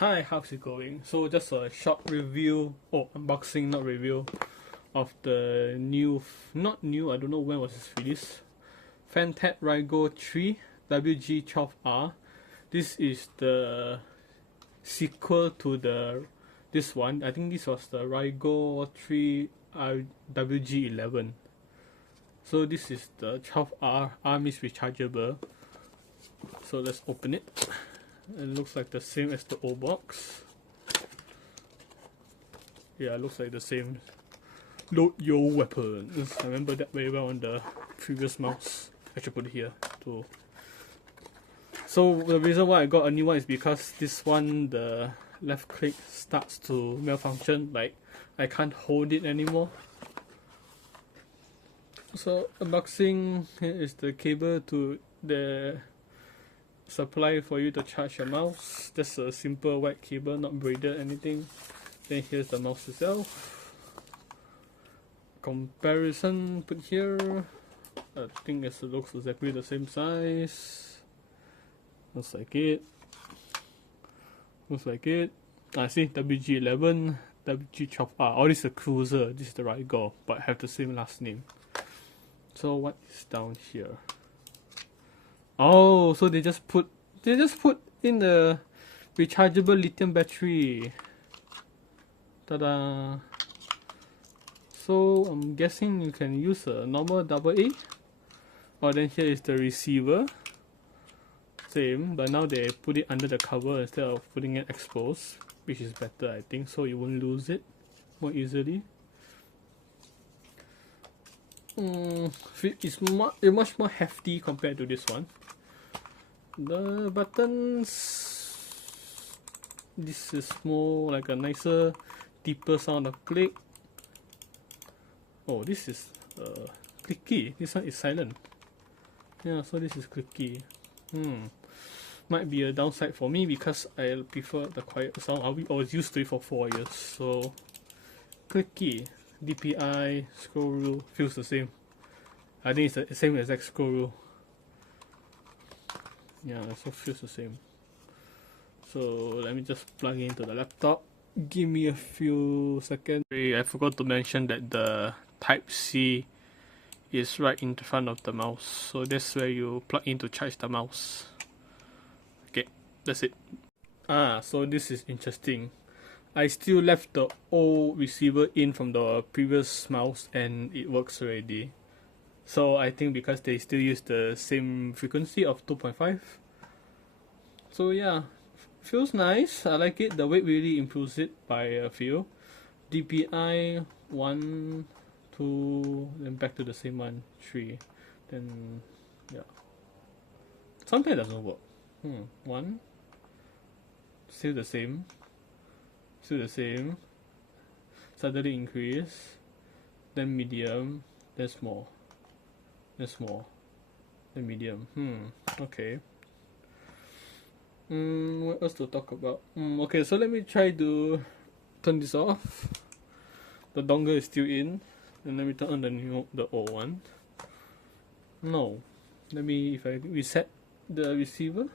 Hi, how's it going? So just a short review, unboxing, not review, of the new, not new, I don't know when was this released, Fantech Raigor III WG12R. This is the sequel to this one. I think this was the Raigor III WG11. So this is the 12R. R means rechargeable. So let's open it. It looks like the same as the old box. Yeah, it looks like the same. Load your weapons. I remember that very well on the previous mouse. I should put it here too. So the reason why I got a new one is because this one, the left click starts to malfunction. Like I can't hold it anymore. So unboxing, here is the cable to the supply for you to charge your mouse. Just a simple white cable, not braided anything. Then here's the mouse itself. Comparison put here. I think it looks exactly the same size. Looks like it. Looks like it. I see WG11, WG12R. Oh, this is a Cruiser. This is the Raigor, but have the same last name. So what is down here? Oh, so they just put in the rechargeable lithium battery. Ta-da! So I'm guessing you can use a normal AA. Or then here is the receiver. Same, but now they put it under the cover instead of putting it exposed, which is better, I think, so you won't lose it more easily. It's much more hefty compared to this one. The buttons, this is more like a nicer, deeper sound of click. Oh, this is clicky. This one is silent. Yeah, so this is clicky. Might be a downside for me because I prefer the quiet sound. I was used to it for 4 years. So clicky, DPI, scroll wheel feels the same. I think it's the same exact scroll wheel. Yeah, it also feels the same. So let me just plug it into the laptop. Give me a few seconds. I forgot to mention that the Type-C is right in front of the mouse. So that's where you plug in to charge the mouse. Okay, that's it. So this is interesting. I still left the old receiver in from the previous mouse and it works already. So I think because they still use the same frequency of 2.5. So yeah, feels nice. I like it. The weight really improves it by a few. DPI 1, 2, then back to the same one, 3. Then yeah. Sometimes it doesn't work. 1. Still the same. Still the same. Suddenly increase. Then medium. Then small. Then small. Then medium. Okay. What else to talk about? Okay, so let me try to turn this off. The dongle is still in. And let me turn on the old one. No. Let me, if I reset the receiver.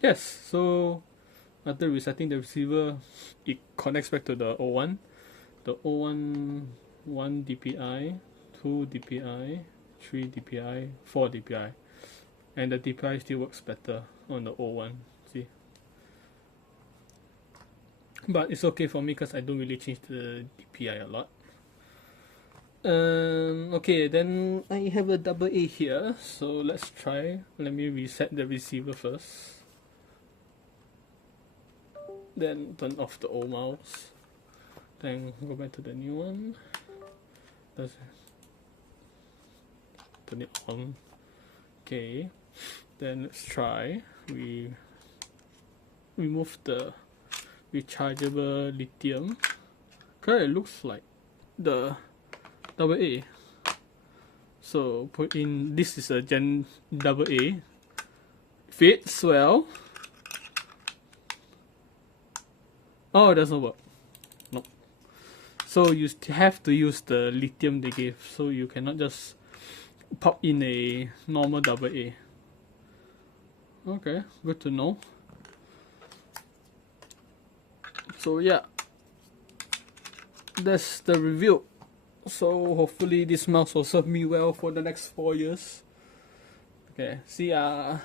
Yes, so after resetting the receiver, it connects back to the old one. The old one, 1 DPI, 2 DPI, 3 DPI, 4 DPI. And the DPI still works better on the old one, see? But it's okay for me because I don't really change the DPI a lot. Okay, then I have a AA here, so let's try. Let me reset the receiver first. Then turn off the old mouse. Then go back to the new one. Turn it on. Okay. Then let's try. We remove the rechargeable lithium. Cause it looks like the AA. So put in. This is a Gen AA. Fits well. Oh, it doesn't work. No. So you have to use the lithium they gave. So you cannot just pop in a normal AA. Okay, good to know. So yeah, that's the review. So hopefully this mouse will serve me well for the next 4 years. Okay, see ya.